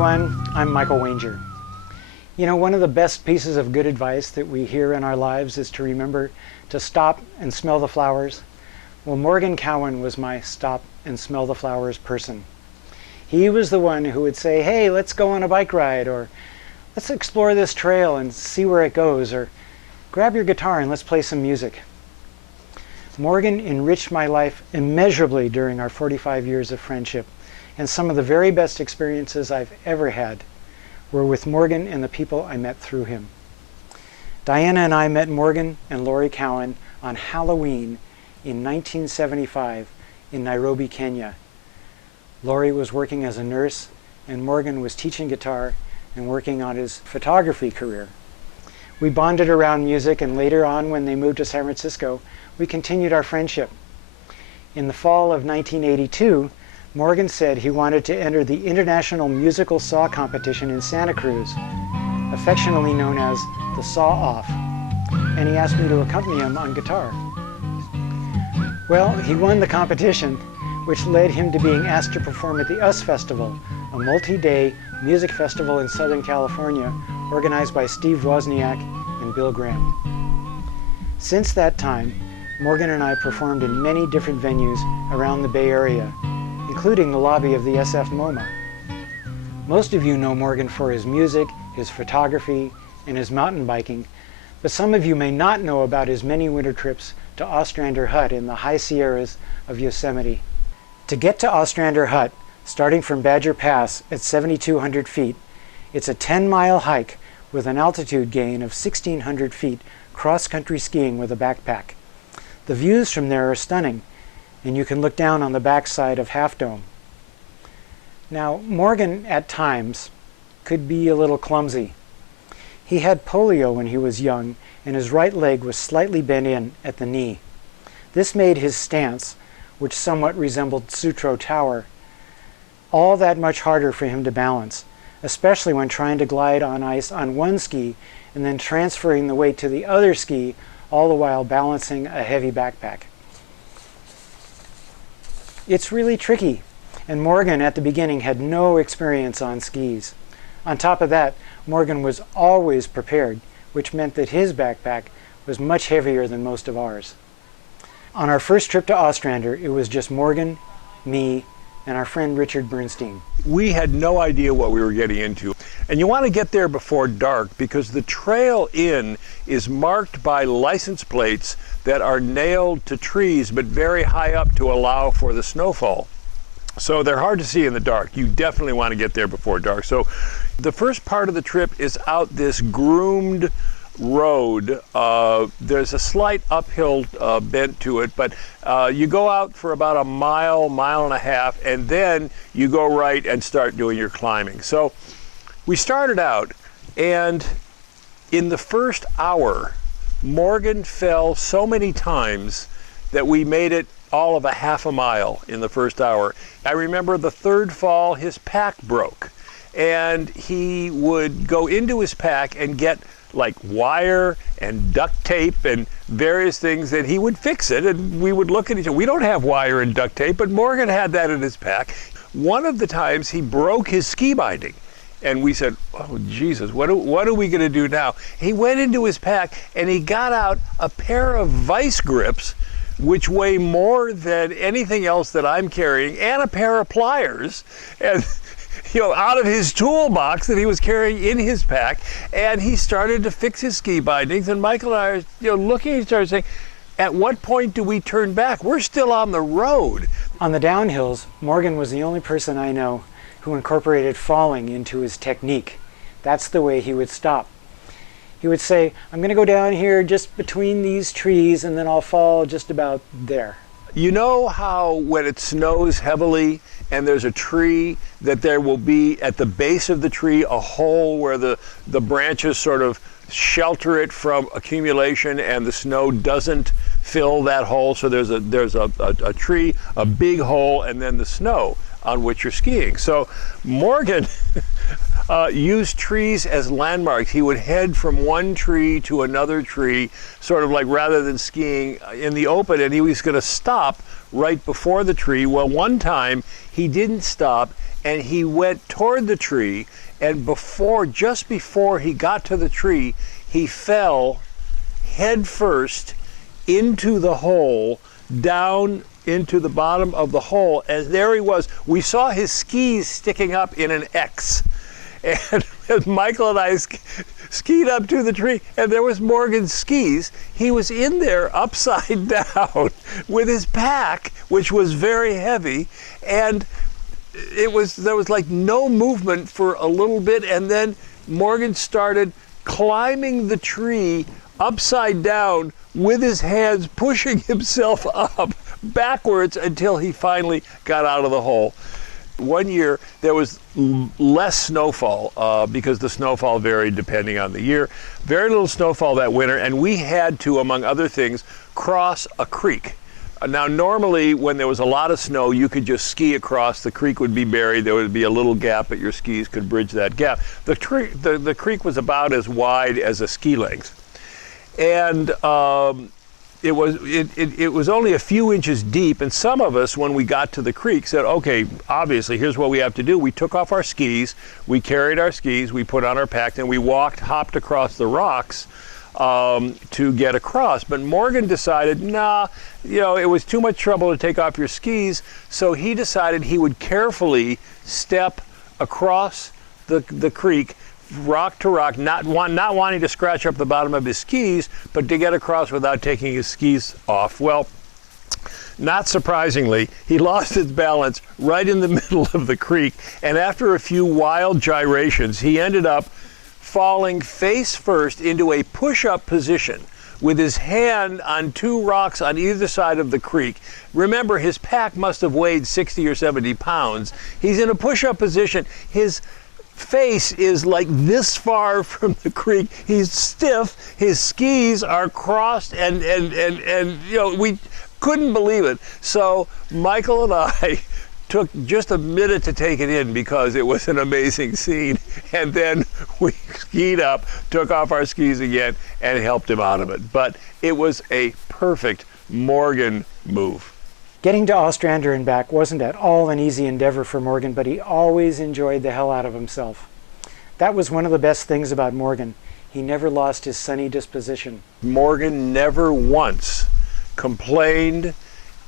everyone, I'm Michael Wanger. You know, one of the best pieces of good advice that we hear in our lives is to remember to stop and smell the flowers. Well, Morgan Cowan was my stop and smell the flowers person. He was the one who would say, hey, let's go on a bike ride, or let's explore this trail and see where it goes, or grab your guitar and let's play some music. Morgan enriched my life immeasurably during our 45 years of friendship, and some of the very best experiences I've ever had were with Morgan and the people I met through him. Diana and I met Morgan and Laurie Cowan on Halloween in 1975 in Nairobi, Kenya. Laurie was working as a nurse, and Morgan was teaching guitar and working on his photography career. We bonded around music, and later on, when they moved to San Francisco, we continued our friendship. In the fall of 1982, Morgan said he wanted to enter the International Musical Saw Competition in Santa Cruz, affectionately known as the Saw Off, and he asked me to accompany him on guitar. Well, he won the competition, which led him to being asked to perform at the US Festival, a multi-day music festival in Southern California organized by Steve Wozniak and Bill Graham. Since that time, Morgan and I performed in many different venues around the Bay Area, including the lobby of the SF MoMA. Most of you know Morgan for his music, his photography, and his mountain biking, but some of you may not know about his many winter trips to Ostrander Hut in the high Sierras of Yosemite. To get to Ostrander Hut, starting from Badger Pass at 7,200 feet, it's a 10-mile hike with an altitude gain of 1,600 feet cross-country skiing with a backpack. The views from there are stunning, and you can look down on the backside of Half Dome. Now, Morgan at times could be a little clumsy. He had polio when he was young, and his right leg was slightly bent in at the knee. This made his stance, which somewhat resembled Sutro Tower, all that much harder for him to balance, especially when trying to glide on ice on one ski and then transferring the weight to the other ski, all the while balancing a heavy backpack. It's really tricky, and Morgan at the beginning had no experience on skis. On top of that, Morgan was always prepared, which meant that his backpack was much heavier than most of ours. On our first trip to Ostrander, it was just Morgan, me, and our friend Richard Bernstein. We had no idea what we were getting into. And you want to get there before dark because the trail in is marked by license plates that are nailed to trees but very high up to allow for the snowfall. So they're hard to see in the dark. You definitely want to get there before dark. So the first part of the trip is out this groomed road. There's a slight uphill bent to it, but you go out for about a mile, mile and a half, and then you go right and start doing your climbing. So we started out, and in the first hour, Morgan fell so many times that we made it all of a half a mile in the first hour. I remember the third fall, his pack broke, and he would go into his pack and get like wire and duct tape and various things, and he would fix it, and we would look at each other. We don't have wire and duct tape, but Morgan had that in his pack. One of the times he broke his ski binding, and we said, oh Jesus, what are we going to do now? He went into his pack and he got out a pair of vice grips which weigh more than anything else that I'm carrying, and a pair of pliers, and out of his toolbox that he was carrying in his pack, and he started to fix his ski bindings. And Michael and I are looking at each other saying, at what point do we turn back? We're still on the road. On the downhills, Morgan was the only person I know who incorporated falling into his technique. That's the way he would stop. He would say, I'm going to go down here just between these trees, and then I'll fall just about there. You know how when it snows heavily and there's a tree, that there will be at the base of the tree a hole where the branches sort of shelter it from accumulation and the snow doesn't fill that hole? So there's a tree, a big hole, and then the snow on which you're skiing. So Morgan, use trees as landmarks. He would head from one tree to another tree, sort of like rather than skiing in the open, and he was going to stop right before the tree. Well, one time he didn't stop, and he went toward the tree, and just before he got to the tree, he fell head first into the hole, down into the bottom of the hole, and there he was. We saw his skis sticking up in an X, and Michael and I skied up to the tree, and there was Morgan's skis. He was in there upside down with his pack, which was very heavy, and there was like no movement for a little bit, and then Morgan started climbing the tree upside down with his hands, pushing himself up backwards until he finally got out of the hole. One year there was less snowfall because the snowfall varied depending on the year. Very little snowfall that winter, and we had to, among other things, cross a creek. Now normally when there was a lot of snow, you could just ski across. The creek would be buried, there would be a little gap, but your skis could bridge that gap. The creek was about as wide as a ski length, and it was only a few inches deep, and some of us, when we got to the creek, said, okay, obviously, here's what we have to do. We took off our skis, we carried our skis, we put on our packs, and we hopped across the rocks to get across. But Morgan decided, nah, it was too much trouble to take off your skis, so he decided he would carefully step across the creek, rock to rock, not wanting to scratch up the bottom of his skis, but to get across without taking his skis off. Well, not surprisingly, he lost his balance right in the middle of the creek, and after a few wild gyrations, he ended up falling face first into a push-up position with his hand on two rocks on either side of the creek. Remember, his pack must have weighed 60 or 70 pounds. He's in a push-up position. His face is like this far from the creek. He's stiff, his skis are crossed, and we couldn't believe it. So Michael and I took just a minute to take it in because it was an amazing scene, and then we skied up, took off our skis again, and helped him out of it. But it was a perfect Morgan move. Getting to Ostrander and back wasn't at all an easy endeavor for Morgan, but he always enjoyed the hell out of himself. That was one of the best things about Morgan. He never lost his sunny disposition. Morgan never once complained.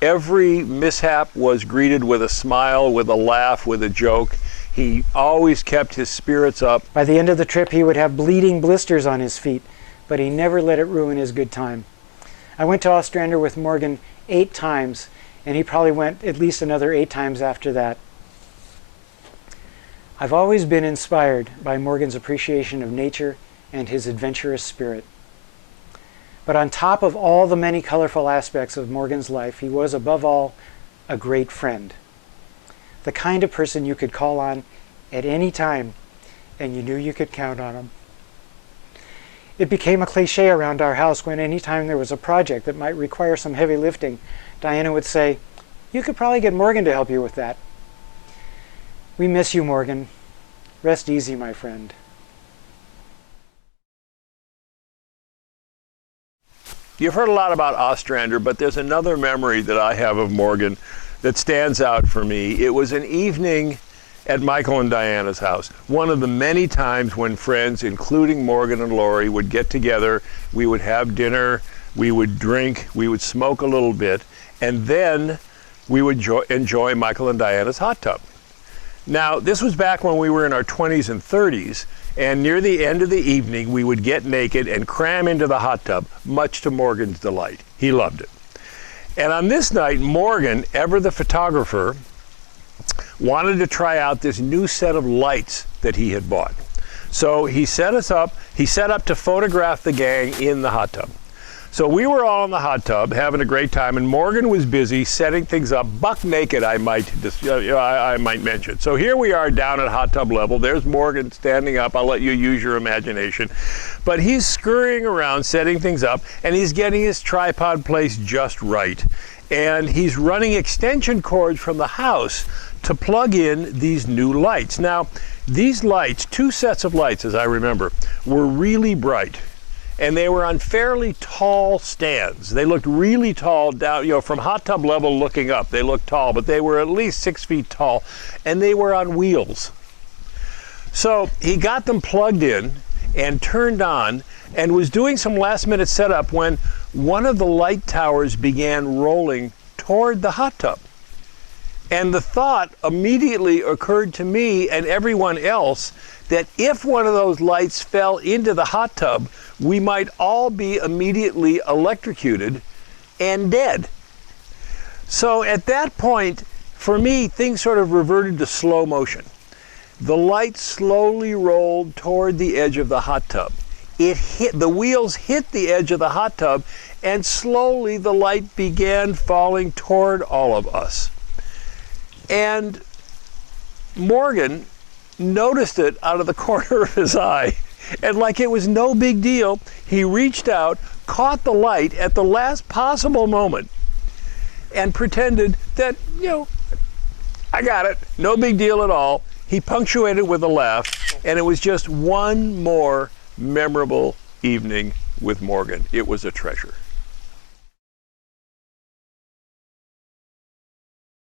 Every mishap was greeted with a smile, with a laugh, with a joke. He always kept his spirits up. By the end of the trip, he would have bleeding blisters on his feet, but he never let it ruin his good time. I went to Ostrander with Morgan 8 times, and he probably went at least another 8 times after that. I've always been inspired by Morgan's appreciation of nature and his adventurous spirit. But on top of all the many colorful aspects of Morgan's life, he was above all a great friend. The kind of person you could call on at any time and you knew you could count on him. It became a cliche around our house when any time there was a project that might require some heavy lifting, Diana would say, "You could probably get Morgan to help you with that." We miss you, Morgan. Rest easy, my friend. You've heard a lot about Ostrander, but there's another memory that I have of Morgan that stands out for me. It was an evening at Michael and Diana's house. One of the many times when friends, including Morgan and Lori, would get together. We would have dinner, we would drink, we would smoke a little bit, and then we would enjoy Michael and Diana's hot tub. Now, this was back when we were in our 20s and 30s, and near the end of the evening, we would get naked and cram into the hot tub, much to Morgan's delight. He loved it. And on this night, Morgan, ever the photographer, wanted to try out this new set of lights that he had bought. So he set up to photograph the gang in the hot tub. So we were all in the hot tub having a great time, and Morgan was busy setting things up, buck naked, I might mention. So here we are down at hot tub level. There's Morgan standing up. I'll let you use your imagination. But he's scurrying around, setting things up, and he's getting his tripod placed just right. And he's running extension cords from the house to plug in these new lights. Now, These lights, two sets of lights as I remember, were really bright. And they were on fairly tall stands. They looked really tall down, from hot tub level looking up. They looked tall, but they were at least 6 feet tall, and they were on wheels. So he got them plugged in and turned on and was doing some last minute setup when one of the light towers began rolling toward the hot tub. And the thought immediately occurred to me and everyone else that if one of those lights fell into the hot tub, we might all be immediately electrocuted and dead. So at that point, for me, things sort of reverted to slow motion. The light slowly rolled toward the edge of the hot tub. The wheels hit the edge of the hot tub, and slowly the light began falling toward all of us. And Morgan noticed it out of the corner of his eye, and like it was no big deal, he reached out, caught the light at the last possible moment, and pretended that, I got it, no big deal at all. He punctuated with a laugh, and it was just one more memorable evening with Morgan. It was a treasure.